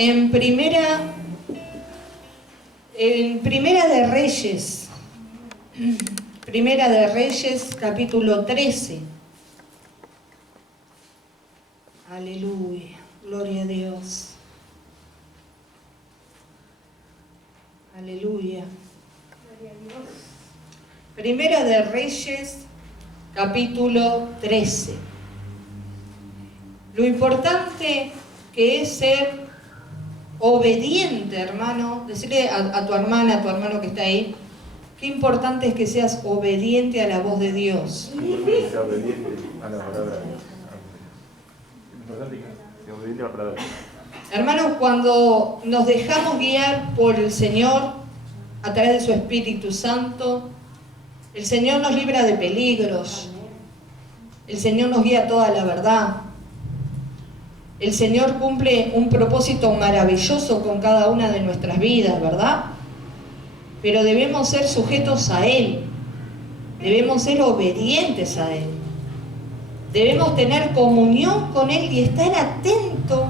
en Primera de Reyes, Primera de Reyes, capítulo 13. Aleluya, gloria a Dios. Aleluya. Gloria a Dios. Primera de Reyes, capítulo 13. Lo importante que es ser obediente, hermano. Decirle a tu hermana, a tu hermano que está ahí, qué importante es que seas obediente a la voz de Dios. Importante que sea obediente a la palabra de Dios. Importante que sea obediente a la palabra de Dios. Hermanos, cuando nos dejamos guiar por el Señor a través de su Espíritu Santo, el Señor nos libra de peligros. El Señor nos guía a toda la verdad. El Señor cumple un propósito maravilloso con cada una de nuestras vidas, ¿verdad? Pero debemos ser sujetos a Él. Debemos ser obedientes a Él. Debemos tener comunión con Él y estar atentos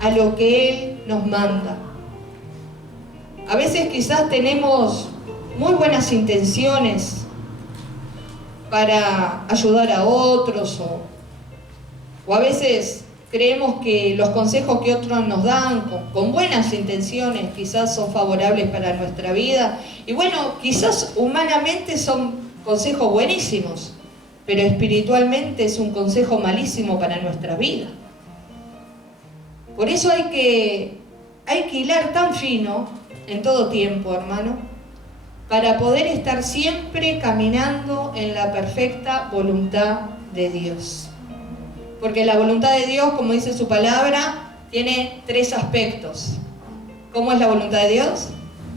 a lo que Él nos manda. A veces quizás tenemos muy buenas intenciones para ayudar a otros o a veces creemos que los consejos que otros nos dan con buenas intenciones quizás son favorables para nuestra vida. Y bueno, quizás humanamente son consejos buenísimos, pero espiritualmente es un consejo malísimo para nuestra vida. Por eso hay que hilar tan fino en todo tiempo, hermano, para poder estar siempre caminando en la perfecta voluntad de Dios. Porque la voluntad de Dios, como dice su palabra, tiene 3 aspectos. ¿Cómo es la voluntad de Dios?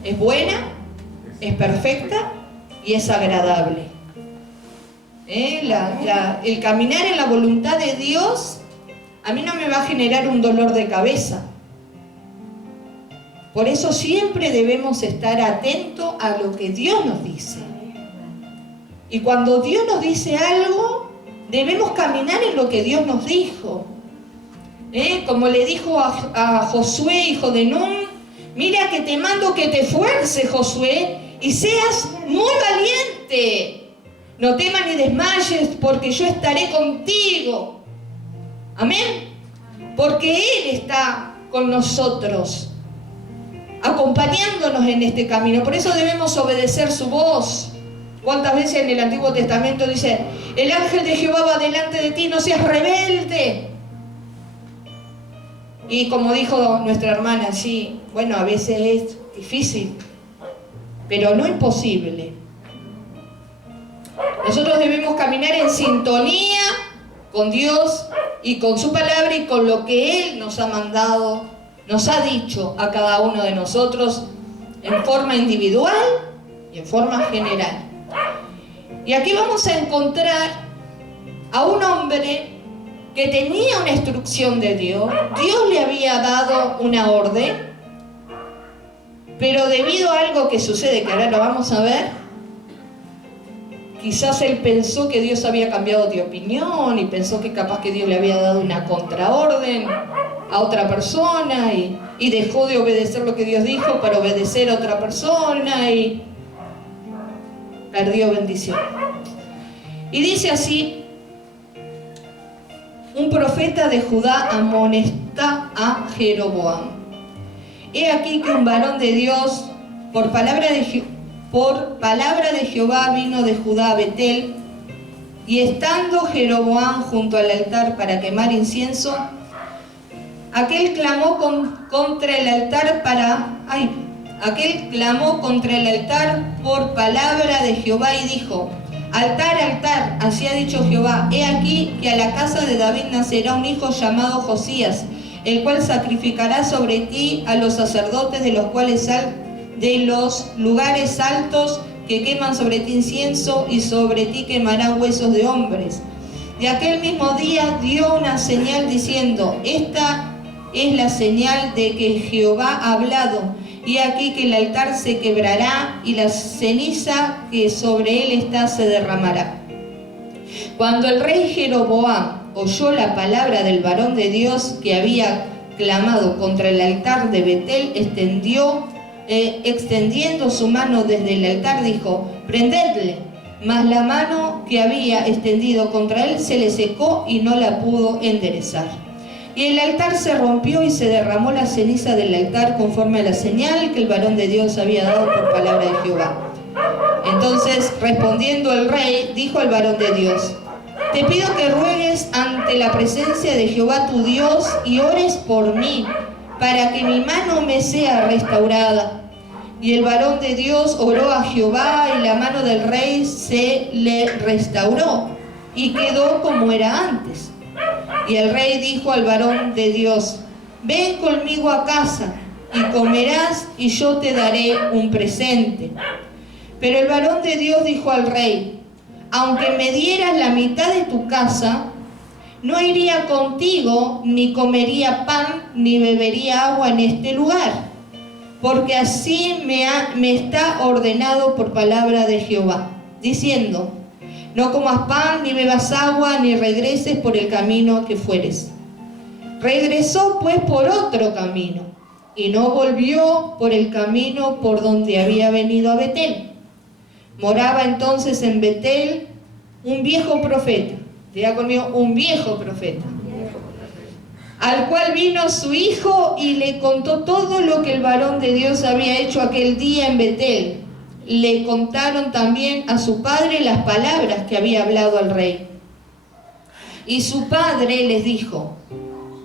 Es buena, es perfecta y es agradable. El caminar en la voluntad de Dios a mí no me va a generar un dolor de cabeza. Por eso siempre debemos estar atentos a lo que Dios nos dice. Y cuando Dios nos dice algo, debemos caminar en lo que Dios nos dijo. Como le dijo a Josué, hijo de Nun, mira que te mando que te esfuerces, Josué, y seas muy valiente. No temas ni desmayes, porque yo estaré contigo. Amén. Porque Él está con nosotros, acompañándonos en este camino. Por eso debemos obedecer su voz. ¿Cuántas veces en el Antiguo Testamento dice, el ángel de Jehová va delante de ti, no seas rebelde? Y como dijo nuestra hermana, sí, bueno, a veces es difícil, pero no imposible. Nosotros debemos caminar en sintonía con Dios y con su palabra y con lo que Él nos ha mandado, nos ha dicho a cada uno de nosotros en forma individual y en forma general. Y aquí vamos a encontrar a un hombre que tenía una instrucción de Dios. Dios le había dado una orden, pero debido a algo que sucede, que ahora lo vamos a ver, quizás él pensó que Dios había cambiado de opinión y pensó que capaz que Dios le había dado una contraorden a otra persona y dejó de obedecer lo que Dios dijo para obedecer a otra persona y perdió bendición. Y dice así, un profeta de Judá amonesta a Jeroboam. He aquí que un varón de Dios, por palabra de Jehová vino de Judá a Betel, y estando Jeroboam junto al altar para quemar incienso, aquel clamó contra el altar por palabra de Jehová y dijo, altar, altar, así ha dicho Jehová, he aquí que a la casa de David nacerá un hijo llamado Josías, el cual sacrificará sobre ti a los sacerdotes de los lugares altos que queman sobre ti incienso, y sobre ti quemarán huesos de hombres. De aquel mismo día dio una señal diciendo, esta es la señal de que Jehová ha hablado, y aquí que el altar se quebrará y la ceniza que sobre él está se derramará. Cuando el rey Jeroboam oyó la palabra del varón de Dios que había clamado contra el altar de Betel, extendiendo su mano desde el altar, dijo: prendedle. Mas la mano que había extendido contra él se le secó y no la pudo enderezar. Y el altar se rompió y se derramó la ceniza del altar conforme a la señal que el varón de Dios había dado por palabra de Jehová. Entonces, respondiendo el rey, dijo al varón de Dios: te pido que ruegues ante la presencia de Jehová tu Dios y ores por mí, para que mi mano me sea restaurada. Y el varón de Dios oró a Jehová, y la mano del rey se le restauró, y quedó como era antes. Y el rey dijo al varón de Dios: ven conmigo a casa, y comerás, y yo te daré un presente. Pero el varón de Dios dijo al rey: aunque me dieras la mitad de tu casa, no iría contigo, ni comería pan, ni bebería agua en este lugar, porque así me está ordenado por palabra de Jehová, diciendo: no comas pan, ni bebas agua, ni regreses por el camino que fueres. Regresó pues por otro camino, y no volvió por el camino por donde había venido a Betel. Moraba entonces en Betel un viejo profeta, diga conmigo, un viejo profeta, al cual vino su hijo y le contó todo lo que el varón de Dios había hecho aquel día en Betel. Le contaron también a su padre las palabras que había hablado al rey. Y su padre les dijo: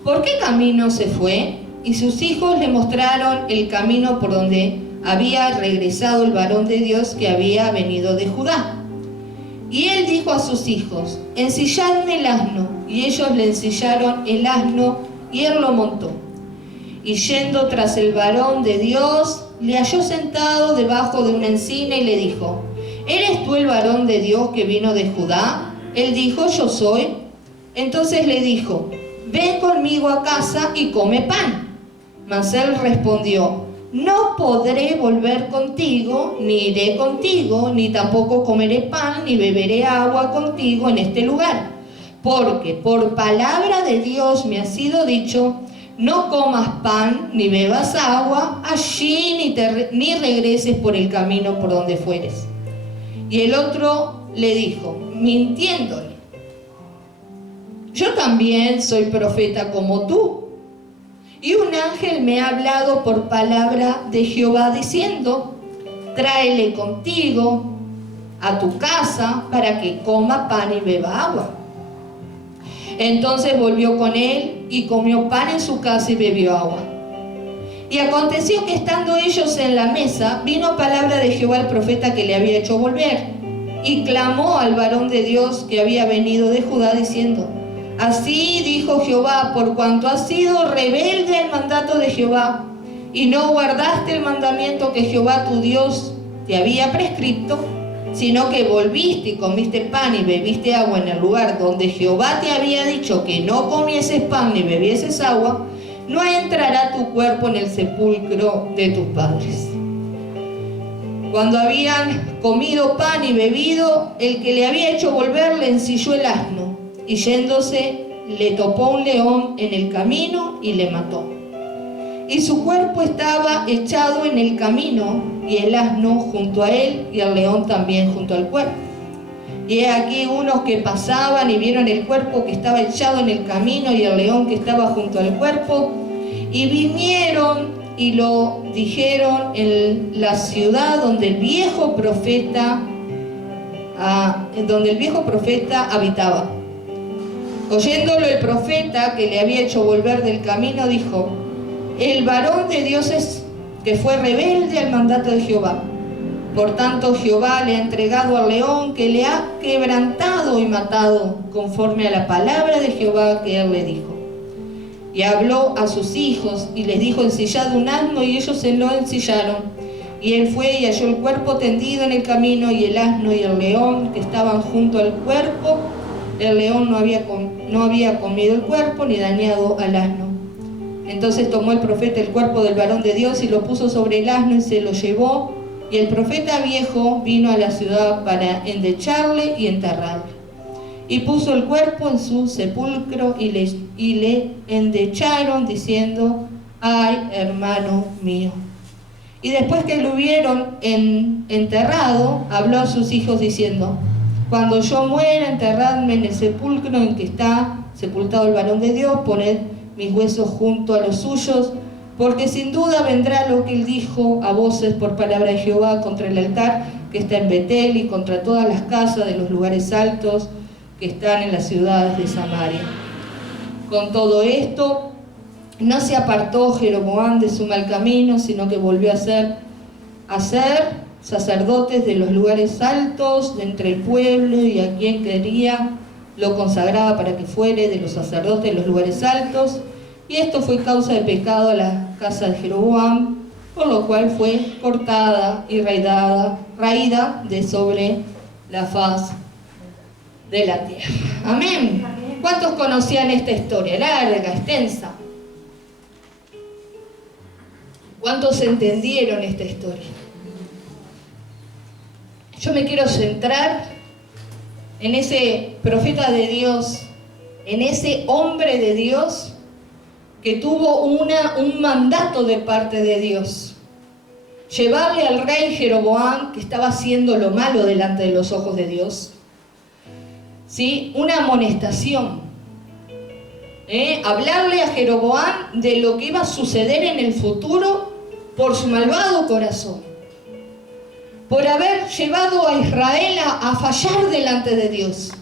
¿por qué camino se fue? Y sus hijos le mostraron el camino por donde había regresado el varón de Dios que había venido de Judá. Y él dijo a sus hijos: ensilladme el asno. Y ellos le ensillaron el asno, y él lo montó. Y yendo tras el varón de Dios, le halló sentado debajo de una encina y le dijo: ¿eres tú el varón de Dios que vino de Judá? Él dijo: yo soy. Entonces le dijo: ven conmigo a casa y come pan. Mas él respondió: no podré volver contigo, ni iré contigo, ni tampoco comeré pan, ni beberé agua contigo en este lugar. Porque por palabra de Dios me ha sido dicho: no comas pan, ni bebas agua, allí ni regreses por el camino por donde fueres. Y el otro le dijo, mintiéndole: yo también soy profeta como tú. Y un ángel me ha hablado por palabra de Jehová diciendo: tráele contigo a tu casa para que coma pan y beba agua. Entonces volvió con él y comió pan en su casa y bebió agua. Y aconteció que estando ellos en la mesa, vino palabra de Jehová al profeta que le había hecho volver, y clamó al varón de Dios que había venido de Judá diciendo: así dijo Jehová, por cuanto has sido rebelde al mandato de Jehová, y no guardaste el mandamiento que Jehová tu Dios te había prescrito, sino que volviste y comiste pan y bebiste agua en el lugar donde Jehová te había dicho que no comieses pan ni bebieses agua, no entrará tu cuerpo en el sepulcro de tus padres. Cuando habían comido pan y bebido, el que le había hecho volver le ensilló el asno, y yéndose le topó un león en el camino y le mató. Y su cuerpo estaba echado en el camino, y el asno junto a él, y el león también junto al cuerpo. Y he aquí unos que pasaban y vieron el cuerpo que estaba echado en el camino y el león que estaba junto al cuerpo, y vinieron y lo dijeron en la ciudad donde el viejo profeta habitaba. Oyéndolo el profeta que le había hecho volver del camino, dijo: el varón de Dios es que fue rebelde al mandato de Jehová. Por tanto Jehová le ha entregado al león, que le ha quebrantado y matado, conforme a la palabra de Jehová que él le dijo. Y habló a sus hijos y les dijo: ensillad un asno, y ellos se lo ensillaron. Y él fue y halló el cuerpo tendido en el camino, y el asno y el león que estaban junto al cuerpo. El león no había comido el cuerpo ni dañado al asno. Entonces tomó el profeta el cuerpo del varón de Dios y lo puso sobre el asno y se lo llevó. Y el profeta viejo vino a la ciudad para endecharle y enterrarle. y puso el cuerpo en su sepulcro y le endecharon diciendo: ay, hermano mío. Y después que lo hubieron enterrado, habló a sus hijos diciendo: cuando yo muera, enterradme en el sepulcro en que está sepultado el varón de Dios, poned mis huesos junto a los suyos, porque sin duda vendrá lo que él dijo a voces por palabra de Jehová contra el altar que está en Betel y contra todas las casas de los lugares altos que están en las ciudades de Samaria. Con todo esto, no se apartó Jeroboam de su mal camino, sino que volvió a ser sacerdotes de los lugares altos de entre el pueblo, y a quien quería lo consagraba para que fuere de los sacerdotes de los lugares altos. Y esto fue causa de pecado a la casa de Jeroboam, por lo cual fue cortada y raída de sobre la faz de la tierra. Amén. ¿Cuántos conocían esta historia? Larga, extensa. ¿Cuántos entendieron esta historia? Yo me quiero centrar en ese profeta de Dios, en ese hombre de Dios que tuvo un mandato de parte de Dios. Llevarle al rey Jeroboam, que estaba haciendo lo malo delante de los ojos de Dios, ¿sí? Una amonestación. Hablarle a Jeroboam de lo que iba a suceder en el futuro por su malvado corazón, por haber llevado a Israel a fallar delante de Dios,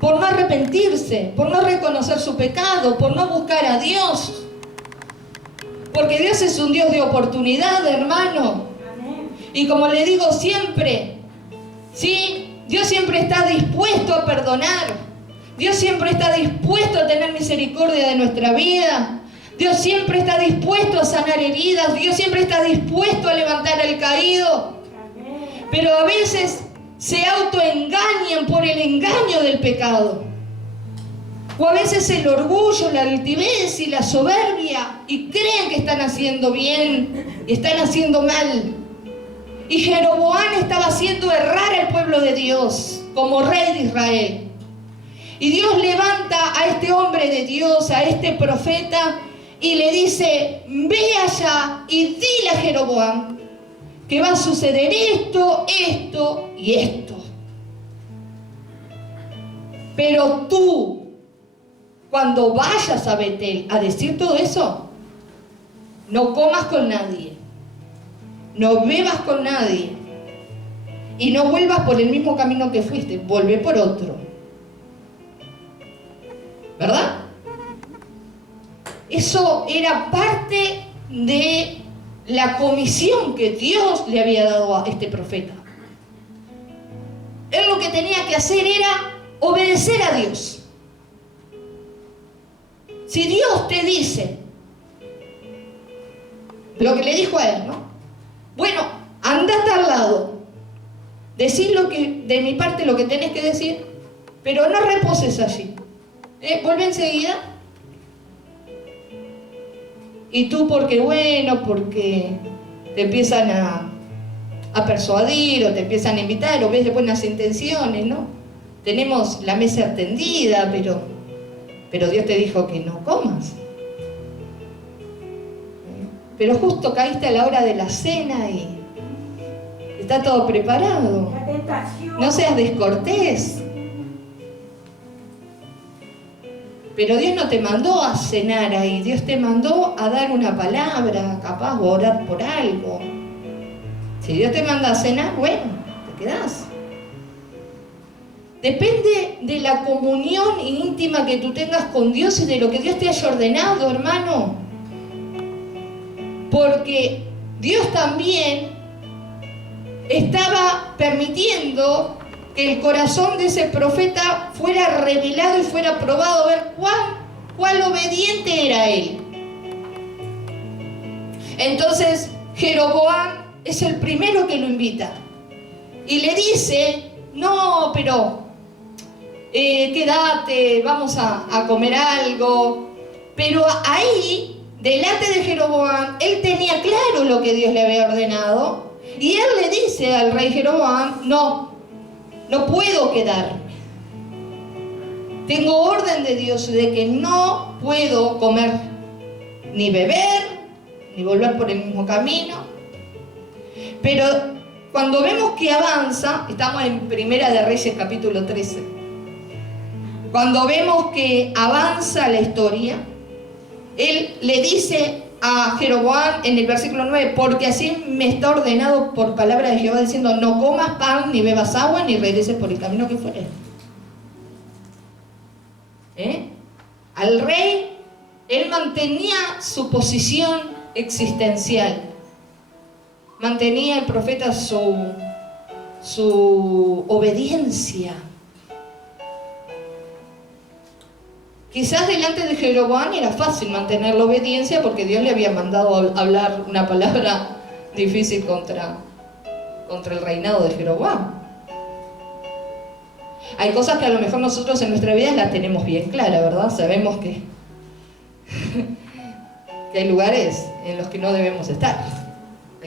por no arrepentirse, por no reconocer su pecado, por no buscar a Dios. Porque Dios es un Dios de oportunidad, hermano. Y como le digo siempre, ¿sí? Dios siempre está dispuesto a perdonar. Dios siempre está dispuesto a tener misericordia de nuestra vida. Dios siempre está dispuesto a sanar heridas. Dios siempre está dispuesto a levantar al caído. Pero a veces se autoengañan por el engaño del pecado. O a veces el orgullo, la altivez y la soberbia, y creen que están haciendo bien y están haciendo mal. Y Jeroboam estaba haciendo errar al pueblo de Dios como rey de Israel. Y Dios levanta a este hombre de Dios, a este profeta, y le dice: ve allá y dile a Jeroboam que va a suceder esto, esto y esto. Pero tú, cuando vayas a Betel a decir todo eso, no comas con nadie, no bebas con nadie, y no vuelvas por el mismo camino que fuiste, volvé por otro. ¿Verdad? Eso era parte de la comisión que Dios le había dado a este profeta. Él lo que tenía que hacer era obedecer a Dios. Si Dios te dice lo que le dijo a él, ¿no? Bueno, andate al lado, decís de mi parte lo que tenés que decir, pero no reposes allí. Vuelve enseguida. Y tú porque te empiezan a persuadir o te empiezan a invitar o ves de buenas intenciones, ¿no? Tenemos la mesa tendida, pero Dios te dijo que no comas. Pero justo caíste a la hora de la cena y está todo preparado. No seas descortés. Pero Dios no te mandó a cenar ahí, Dios te mandó a dar una palabra, capaz, o orar por algo. Si Dios te manda a cenar, bueno, te quedás. Depende de la comunión íntima que tú tengas con Dios y de lo que Dios te haya ordenado, hermano. Porque Dios también estaba permitiendo que el corazón de ese profeta fuera revelado y fuera probado, a ver cuál obediente era él. Entonces Jeroboam es el primero que lo invita y le dice: no, pero quédate, vamos a comer algo. Pero ahí, delante de Jeroboam, él tenía claro lo que Dios le había ordenado, y él le dice al rey Jeroboam: no puedo quedarme. Tengo orden de Dios de que no puedo comer, ni beber, ni volver por el mismo camino. Pero cuando vemos que avanza, estamos en Primera de Reyes capítulo 13. Cuando vemos que avanza la historia, él le dice a Jeroboam en el versículo 9, porque así me está ordenado por palabra de Jehová, diciendo, no comas pan, ni bebas agua, ni regreses por el camino que fuere. Al rey, él mantenía su posición existencial. Mantenía el profeta su obediencia. Quizás delante de Jeroboam era fácil mantener la obediencia porque Dios le había mandado hablar una palabra difícil contra el reinado de Jeroboam. Hay cosas que a lo mejor nosotros en nuestra vida las tenemos bien claras, ¿verdad? Sabemos que hay lugares en los que no debemos estar,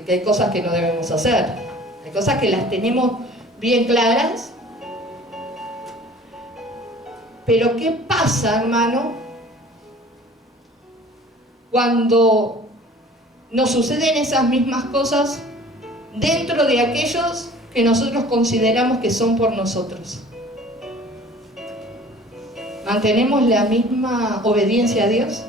que hay cosas que no debemos hacer, hay cosas que las tenemos bien claras. Pero ¿qué pasa, hermano, cuando nos suceden esas mismas cosas dentro de aquellos que nosotros consideramos que son por nosotros? ¿Mantenemos la misma obediencia a Dios?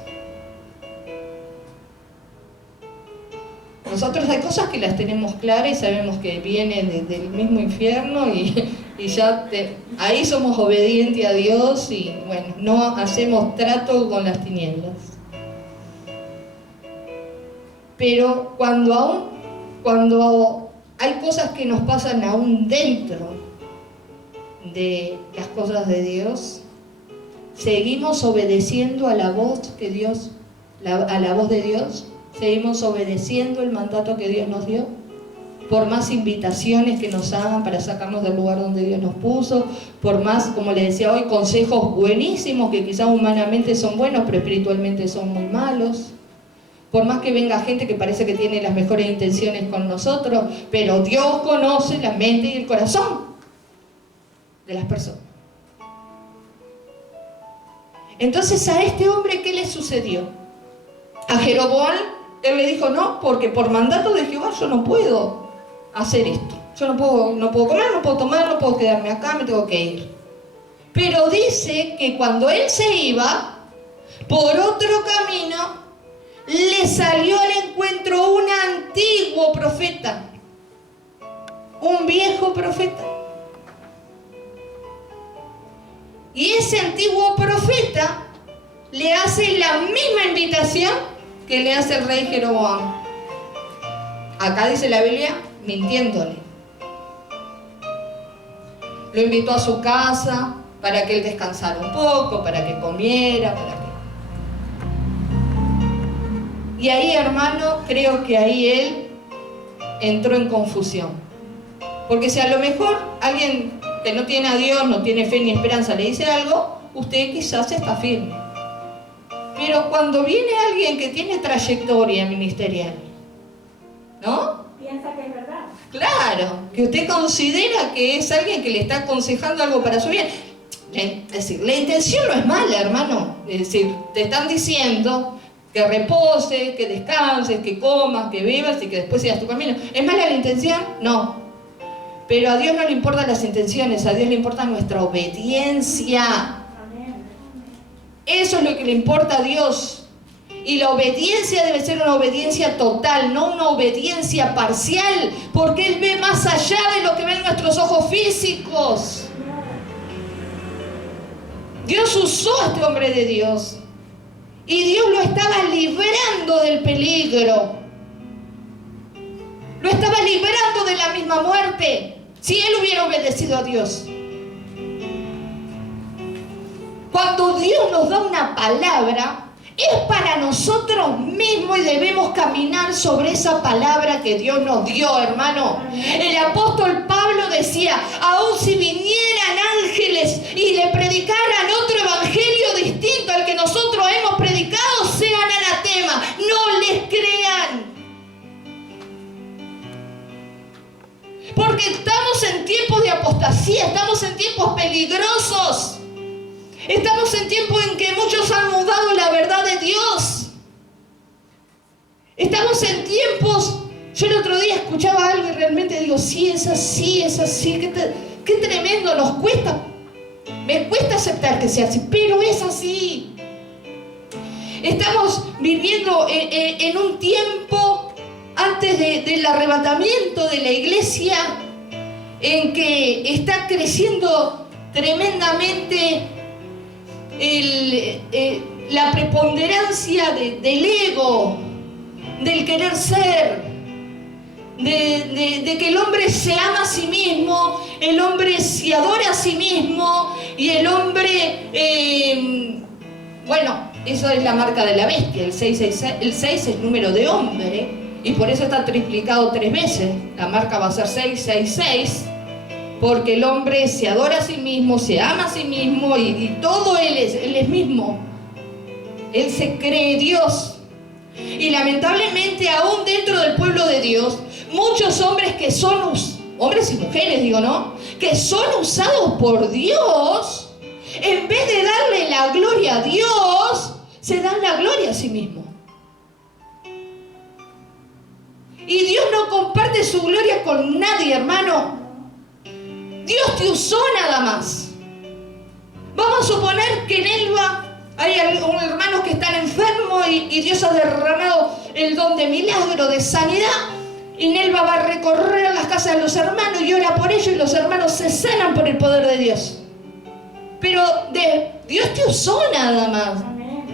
Nosotros hay cosas que las tenemos claras y sabemos que vienen del mismo infierno y ya ahí somos obedientes a Dios y bueno, no hacemos trato con las tinieblas. Pero cuando hay cosas que nos pasan aún dentro de las cosas de Dios, seguimos obedeciendo a la voz que Dios, a la voz de Dios. Seguimos obedeciendo el mandato que Dios nos dio, por más invitaciones que nos hagan para sacarnos del lugar donde Dios nos puso, por más, como le decía hoy, consejos buenísimos que quizás humanamente son buenos, pero espiritualmente son muy malos. Por más que venga gente que parece que tiene las mejores intenciones con nosotros, pero Dios conoce la mente y el corazón de las personas. Entonces, ¿a este hombre qué le sucedió? A Jeroboam, él le dijo, no, porque por mandato de Jehová yo no puedo hacer esto. Yo no puedo comer, no puedo tomar, no puedo quedarme acá, me tengo que ir. Pero dice que cuando él se iba, por otro camino, le salió al encuentro un antiguo profeta, un viejo profeta. Y ese antiguo profeta le hace la misma invitación que le hace el rey Jeroboam. Acá dice la Biblia, mintiéndole. Lo invitó a su casa para que él descansara un poco, para que comiera, Y ahí, hermano, creo que ahí él entró en confusión. Porque si a lo mejor alguien que no tiene a Dios, no tiene fe ni esperanza, le dice algo, usted quizás está firme. Pero cuando viene alguien que tiene trayectoria ministerial, ¿no? Piensa que es verdad. Claro, que usted considera que es alguien que le está aconsejando algo para su bien. Es decir, la intención no es mala, hermano. Es decir, te están diciendo que reposes, que descanses, que comas, que bebas y que después sigas tu camino. ¿Es mala la intención? No. Pero a Dios no le importan las intenciones, a Dios le importa nuestra obediencia. Eso es lo que le importa a Dios. Y la obediencia debe ser una obediencia total, no una obediencia parcial, porque Él ve más allá de lo que ven nuestros ojos físicos. Dios usó a este hombre de Dios y Dios lo estaba librando del peligro. Lo estaba librando de la misma muerte si él hubiera obedecido a Dios. Cuando Dios nos da una palabra, es para nosotros mismos y debemos caminar sobre esa palabra que Dios nos dio, hermano. El apóstol Pablo decía, aun si vinieran ángeles y le predicaran otro evangelio distinto al que nosotros hemos predicado, sean anatema, no les crean. Porque estamos en tiempos de apostasía, estamos en tiempos peligrosos. Estamos en tiempos en que muchos han mudado la verdad de Dios. Estamos en tiempos, yo el otro día escuchaba algo y realmente digo, sí, es así, qué tremendo, me cuesta aceptar que sea así, pero es así. Estamos viviendo en un tiempo antes del arrebatamiento de la iglesia en que está creciendo tremendamente la preponderancia del ego, del querer ser, de que el hombre se ama a sí mismo, el hombre se adora a sí mismo y el hombre, eso es la marca de la bestia, el 6 es número de hombre y por eso está triplicado 3 veces, la marca va a ser 666, porque el hombre se adora a sí mismo, se ama a sí mismo y todo él es mismo, él se cree Dios. Y lamentablemente aún dentro del pueblo de Dios, muchos hombres que son, hombres y mujeres digo, ¿no? Que son usados por Dios, en vez de darle la gloria a Dios, se dan la gloria a sí mismo. Y Dios no comparte su gloria con nadie, hermano. Dios te usó nada más. Vamos a suponer que en Elba hay algunos hermanos que están enfermos y Dios ha derramado el don de milagro, de sanidad. Y Nelva va a recorrer las casas de los hermanos y ora por ellos y los hermanos se sanan por el poder de Dios. Pero Dios te usó nada más.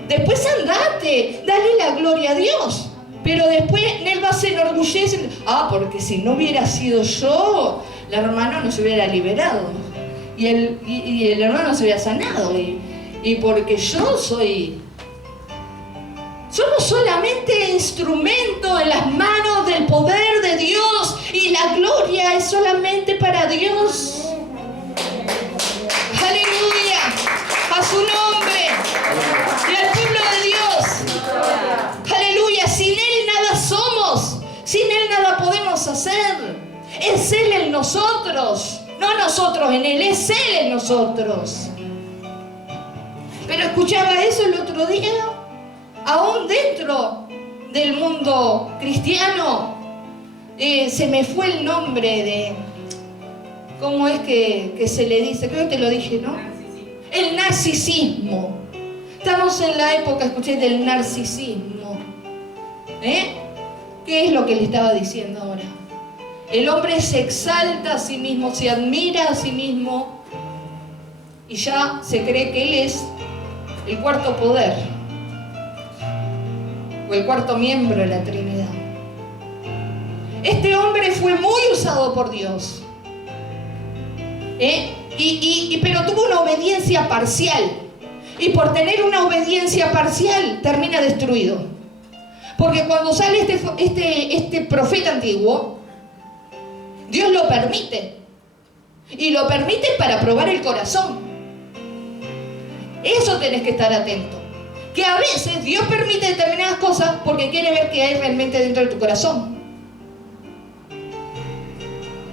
Después andate, dale la gloria a Dios. Pero después Nelva se enorgullece. Porque si no hubiera sido yo, el hermano no se hubiera liberado. Y el hermano se hubiera sanado. Y porque yo somos solamente instrumento en las manos del poder de Dios y la gloria es solamente para Dios. Aleluya, a su nombre y al pueblo de Dios. Aleluya, sin Él nada somos, sin Él nada podemos hacer. Es Él en nosotros, no nosotros en Él, es Él en nosotros. Pero escuchaba eso el otro día, aún dentro del mundo cristiano, se me fue el nombre de, ¿cómo es que se le dice? Creo que te lo dije, ¿no? El narcisismo. Estamos en la época, escuché, del narcisismo. ¿Qué es lo que le estaba diciendo ahora? El hombre se exalta a sí mismo, se admira a sí mismo y ya se cree que él es el cuarto poder o el cuarto miembro de la Trinidad. Este hombre fue muy usado por Dios, pero tuvo una obediencia parcial y por tener una obediencia parcial termina destruido, porque cuando sale este profeta antiguo, Dios lo permite y lo permite para probar el corazón. Eso tenés que estar atento. Que a veces Dios permite determinadas cosas porque quiere ver qué hay realmente dentro de tu corazón.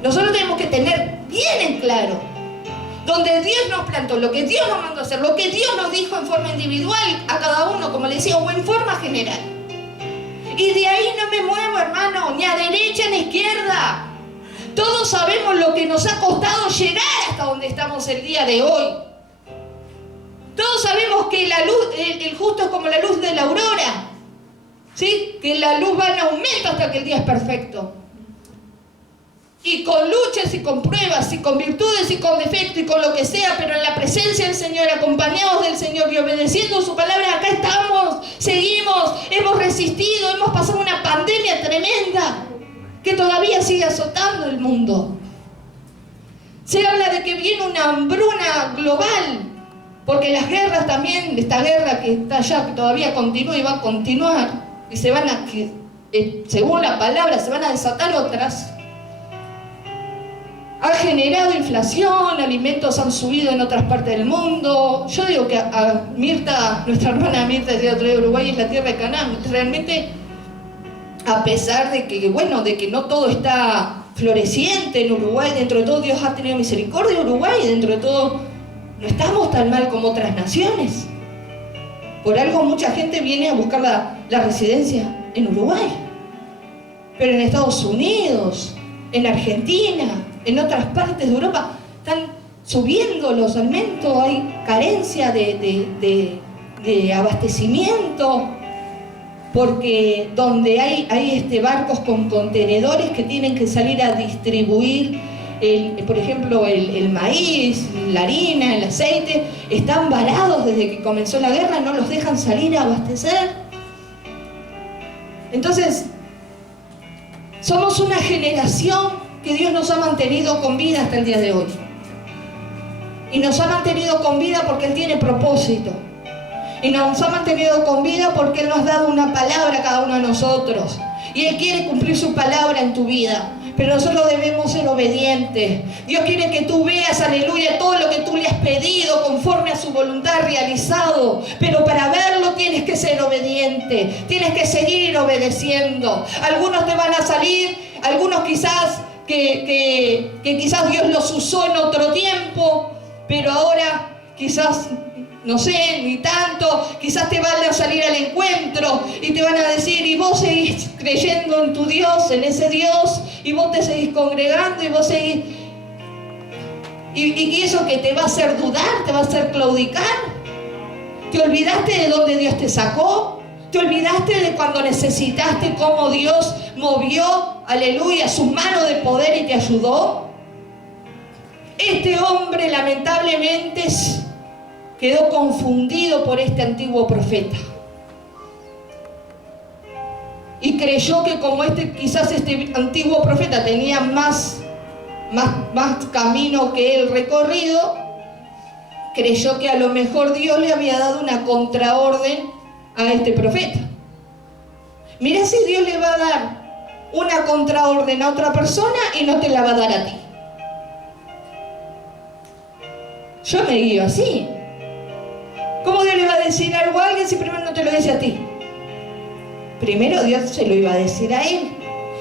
Nosotros tenemos que tener bien en claro donde Dios nos plantó, lo que Dios nos mandó a hacer, lo que Dios nos dijo en forma individual a cada uno, como le decía, o en forma general. Y de ahí no me muevo, hermano, ni a derecha ni a izquierda. Todos sabemos lo que nos ha costado llegar hasta donde estamos el día de hoy. Todos sabemos que la luz, el justo es como la luz de la aurora, ¿sí? Que la luz va en aumento hasta que el día es perfecto. Y con luchas y con pruebas y con virtudes y con defectos y con lo que sea, pero en la presencia del Señor, acompañados del Señor y obedeciendo su palabra, acá estamos, seguimos, hemos resistido, hemos pasado una pandemia tremenda que todavía sigue azotando el mundo. Se habla de que viene una hambruna global, porque las guerras también, esta guerra que está allá, que todavía continúa y va a continuar, y se van a, según la palabra, se van a desatar otras. Ha generado inflación, alimentos han subido en otras partes del mundo. Yo digo que a Mirta, nuestra hermana Mirta de Uruguay es la tierra de Canaán. Realmente, a pesar de que, bueno, de que no todo está floreciente en Uruguay, dentro de todo Dios ha tenido misericordia de Uruguay, dentro de todo no estamos tan mal como otras naciones. Por algo mucha gente viene a buscar la residencia en Uruguay. Pero en Estados Unidos, en Argentina, en otras partes de Europa, están subiendo los alimentos, hay carencia de abastecimiento, porque donde hay barcos con contenedores que tienen que salir a distribuir, por ejemplo, el maíz, la harina, el aceite, están varados desde que comenzó la guerra, no los dejan salir a abastecer. Entonces, somos una generación que Dios nos ha mantenido con vida hasta el día de hoy. Y nos ha mantenido con vida porque Él tiene propósito. Y nos ha mantenido con vida porque Él nos ha dado una palabra a cada uno de nosotros. Y Él quiere cumplir su palabra en tu vida. Pero nosotros debemos ser obedientes. Dios quiere que tú veas, aleluya, todo lo que tú le has pedido conforme a su voluntad realizado. Pero para verlo tienes que ser obediente. Tienes que seguir obedeciendo. Algunos te van a salir, algunos quizás que quizás Dios los usó en otro tiempo, pero ahora quizás, no sé, ni tanto, quizás te van a salir al encuentro y te van a decir, y vos seguís creyendo en tu Dios, en ese Dios, y vos te seguís congregando, y vos seguís... Y eso que te va a hacer dudar, te va a hacer claudicar. ¿Te olvidaste de dónde Dios te sacó? ¿Te olvidaste de cuando necesitaste cómo Dios movió, aleluya, su mano de poder y te ayudó? Este hombre lamentablemente quedó confundido por este antiguo profeta. Y creyó que como quizás este antiguo profeta tenía más camino que él recorrido, creyó que a lo mejor Dios le había dado una contraorden a este profeta. Mira si Dios le va a dar una contraorden a otra persona y no te la va a dar a ti. Yo me guío así. ¿Cómo Dios le va a decir algo a alguien si primero no te lo dice a ti? Primero Dios se lo iba a decir a él.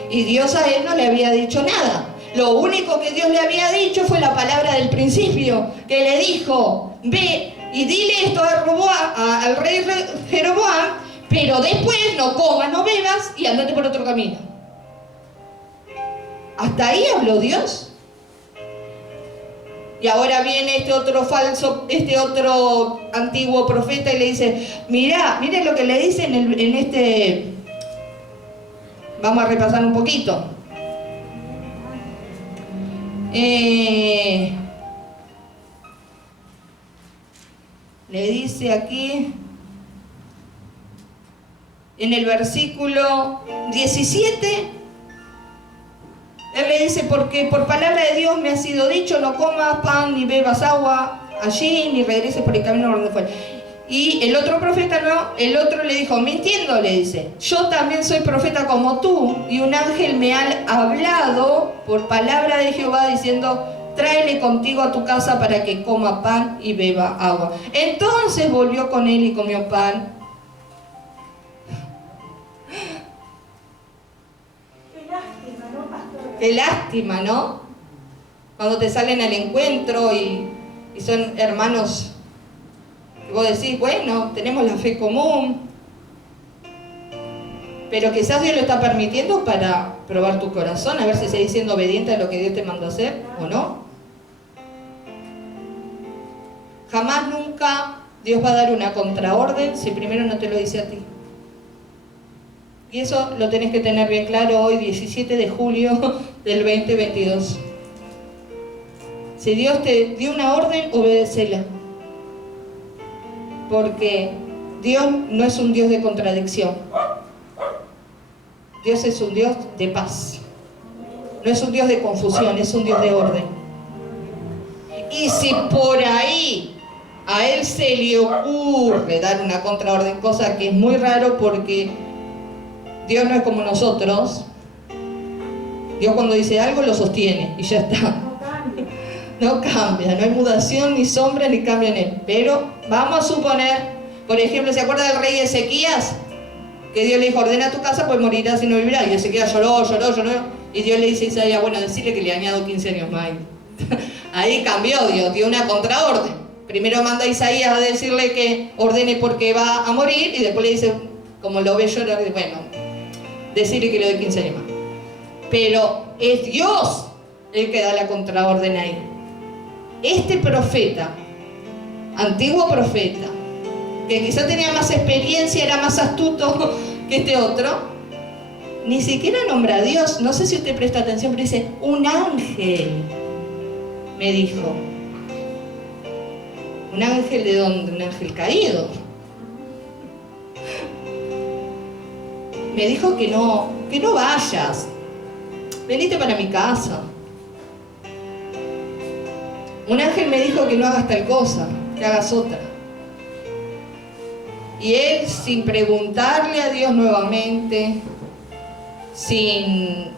Y Dios a él no le había dicho nada. Lo único que Dios le había dicho fue la palabra del principio, que le dijo, ve y dile esto al rey Jeroboam, pero después no comas, no bebas y andate por otro camino. Hasta ahí habló Dios. Y ahora viene este otro antiguo profeta y le dice, mire lo que le dice en este... Vamos a repasar un poquito. Le dice aquí, en el versículo 17, él le dice, porque por palabra de Dios me ha sido dicho, no comas pan ni bebas agua allí, ni regreses por el camino por donde fue. Y el otro profeta no, el otro le dijo, mintiendo, le dice, yo también soy profeta como tú, y un ángel me ha hablado por palabra de Jehová diciendo, tráele contigo a tu casa para que coma pan y beba agua. Entonces volvió con él y comió pan. Qué lástima, ¿no? Cuando te salen al encuentro y son hermanos, y vos decís, bueno, tenemos la fe común, pero quizás Dios lo está permitiendo para probar tu corazón, a ver si seguís siendo obediente a lo que Dios te mandó hacer o no. Jamás, nunca Dios va a dar una contraorden si primero no te lo dice a ti. Y eso lo tenés que tener bien claro hoy, 17 de julio del 2022. Si Dios te dio una orden, obedécela. Porque Dios no es un Dios de contradicción. Dios es un Dios de paz. No es un Dios de confusión, es un Dios de orden. Y si por ahí a Él se le ocurre dar una contraorden, cosa que es muy raro porque Dios no es como nosotros. Dios cuando dice algo lo sostiene y ya está. No cambia, no hay mudación, ni sombra, ni cambio en él. Pero vamos a suponer, por ejemplo, ¿se acuerda del rey Ezequías? Que Dios le dijo, ordena tu casa, pues morirás y no vivirás. Y Ezequías lloró. Y Dios le dice a Isaías, bueno, decirle que le añado 15 años más. Ahí cambió Dios, dio una contraorden. primero manda a Isaías a decirle que ordene porque va a morir, y después le dice, como lo ve llorar, bueno, decirle que le doy 15 años más. Pero es Dios el que da la contraorden ahí. Este profeta, antiguo profeta, que quizá tenía más experiencia, era más astuto que este otro, ni siquiera nombra a Dios. No sé si usted presta atención, pero dice, un ángel me dijo. ¿Un ángel de dónde? Un ángel caído. Me dijo que no vayas. Venite para mi casa. Un ángel me dijo que no hagas tal cosa, que hagas otra. Y él, sin preguntarle a Dios nuevamente, sin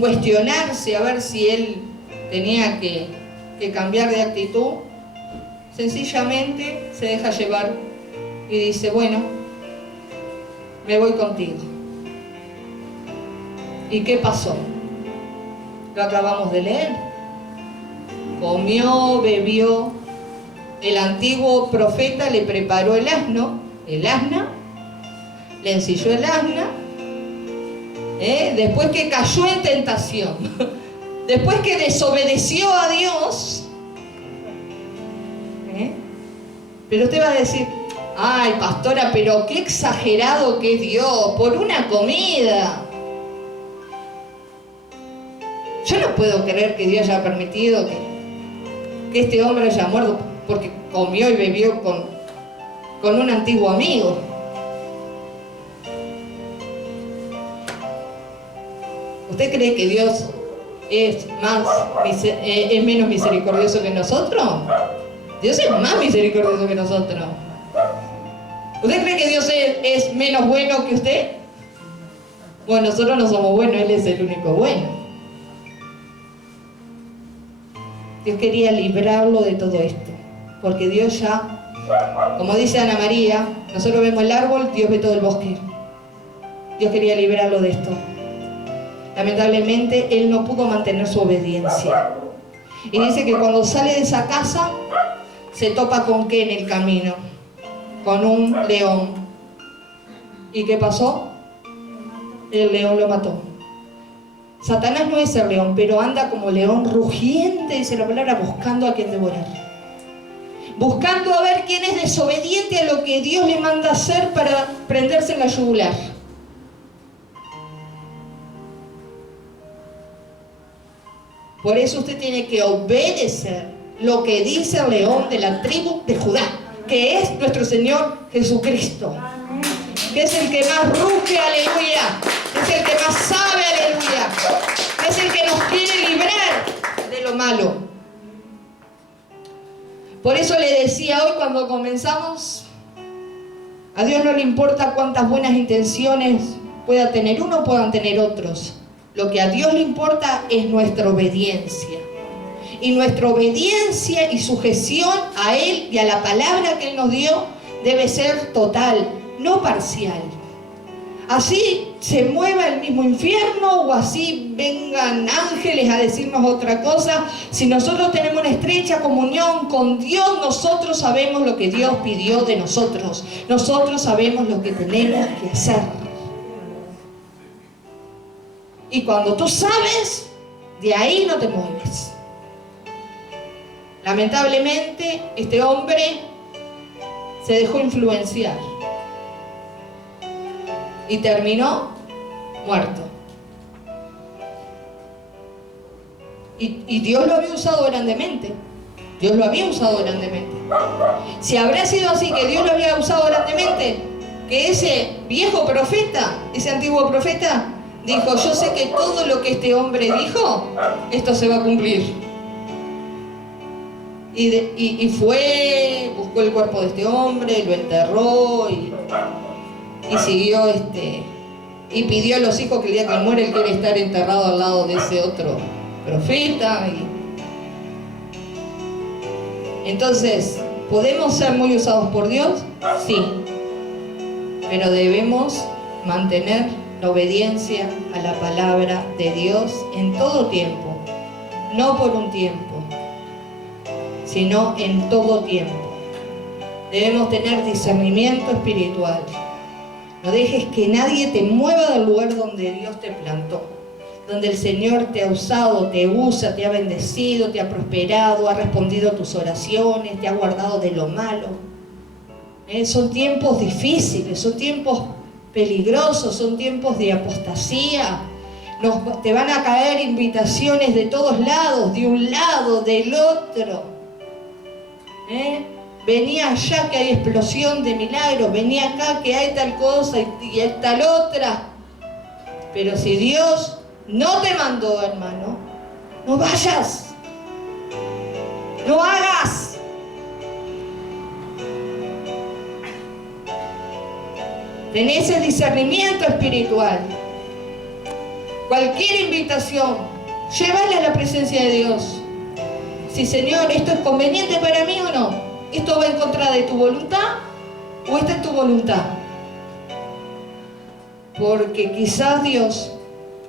cuestionarse a ver si él tenía que cambiar de actitud, sencillamente se deja llevar y dice, bueno, me voy contigo. ¿Y qué pasó? Lo acabamos de leer. Comió, bebió. El antiguo profeta le preparó el asna, le ensilló el asna, después que cayó en tentación, después que desobedeció a Dios, pero usted va a decir, ay, pastora, pero qué exagerado que es Dios, por una comida. Yo no puedo creer que Dios haya permitido que este hombre haya muerto porque comió y bebió con un antiguo amigo. ¿Usted cree que Dios es menos misericordioso que nosotros? Dios es más misericordioso que nosotros. ¿Usted cree que Dios es menos bueno que usted? Bueno, nosotros no somos buenos, Él es el único bueno. Dios quería librarlo de todo esto, porque Dios ya, como dice Ana María, nosotros vemos el árbol, Dios ve todo el bosque. Dios quería librarlo de esto. Lamentablemente, él no pudo mantener su obediencia. Y dice que cuando sale de esa casa, se topa con ¿qué en el camino? Con un león. ¿Y qué pasó? El león lo mató. Satanás no es el león, pero anda como león rugiente, dice la palabra, buscando a quien devorar. Buscando a ver quién es desobediente a lo que Dios le manda hacer para prenderse en la yugular. Por eso usted tiene que obedecer lo que dice el león de la tribu de Judá, que es nuestro Señor Jesucristo, que es el que más ruge, aleluya, es el que más sabe, aleluya, es el que nos quiere librar de lo malo. Por eso le decía hoy cuando comenzamos, a Dios no le importa cuántas buenas intenciones pueda tener uno o puedan tener otros. Lo que a Dios le importa es nuestra obediencia. Y nuestra obediencia y sujeción a Él y a la palabra que Él nos dio debe ser total, no parcial. Así se mueva el mismo infierno o así vengan ángeles a decirnos otra cosa. Si nosotros tenemos una estrecha comunión con Dios, nosotros sabemos lo que Dios pidió de nosotros. Nosotros sabemos lo que tenemos que hacer. Y cuando tú sabes, de ahí no te mueves. Lamentablemente, este hombre se dejó influenciar y terminó muerto. Y Dios lo había usado grandemente. Dios lo había usado grandemente. Si habrá sido así, que Dios lo había usado grandemente, que ese viejo profeta, ese antiguo profeta, dijo, yo sé que todo lo que este hombre dijo, esto se va a cumplir. Y fue, buscó el cuerpo de este hombre, lo enterró y siguió y pidió a los hijos que el día que él muere él quiere estar enterrado al lado de ese otro profeta. Entonces, ¿podemos ser muy usados por Dios? Sí, pero debemos mantener la obediencia a la palabra de Dios en todo tiempo, no por un tiempo, sino en todo tiempo. Debemos tener discernimiento espiritual. No dejes que nadie te mueva del lugar donde Dios te plantó, donde el Señor te ha usado, te usa, te ha bendecido, te ha prosperado, ha respondido a tus oraciones, te ha guardado de lo malo. Son tiempos difíciles, son tiempos peligrosos, son tiempos de apostasía. Te van a caer invitaciones de todos lados, de un lado, del otro. Venía allá que hay explosión de milagros, venía acá que hay tal cosa y hay tal otra. Pero si Dios no te mandó, hermano, no vayas, no hagas. Tenés el discernimiento espiritual. Cualquier invitación, llévala a la presencia de Dios. Sí, Señor, ¿esto es conveniente para mí o no? ¿Esto va en contra de tu voluntad o esta es tu voluntad? Porque quizás Dios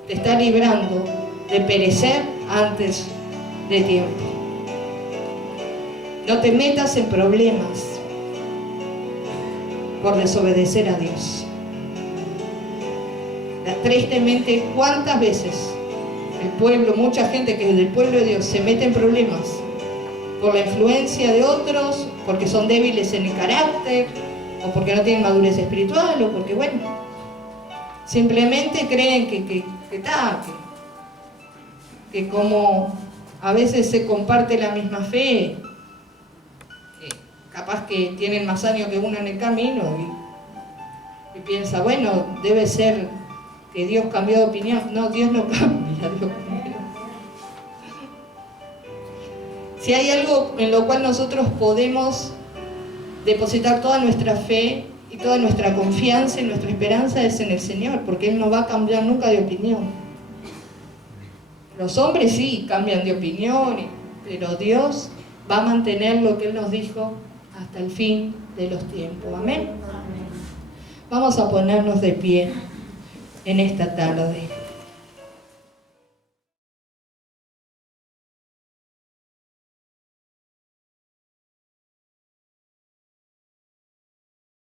te está librando de perecer antes de tiempo. No te metas en problemas por desobedecer a Dios. Tristemente, ¿cuántas veces el pueblo, mucha gente que es del pueblo de Dios, se mete en problemas por la influencia de otros, porque son débiles en el carácter, o porque no tienen madurez espiritual, o porque, bueno, simplemente creen que como a veces se comparte la misma fe, capaz que tienen más años que uno en el camino, y piensa, bueno, debe ser que Dios cambió de opinión. No, Dios no cambia de opinión. Si hay algo en lo cual nosotros podemos depositar toda nuestra fe y toda nuestra confianza y nuestra esperanza es en el Señor, porque Él no va a cambiar nunca de opinión. Los hombres sí cambian de opinión, pero Dios va a mantener lo que Él nos dijo hasta el fin de los tiempos. Amén. Vamos a ponernos de pie en esta tarde.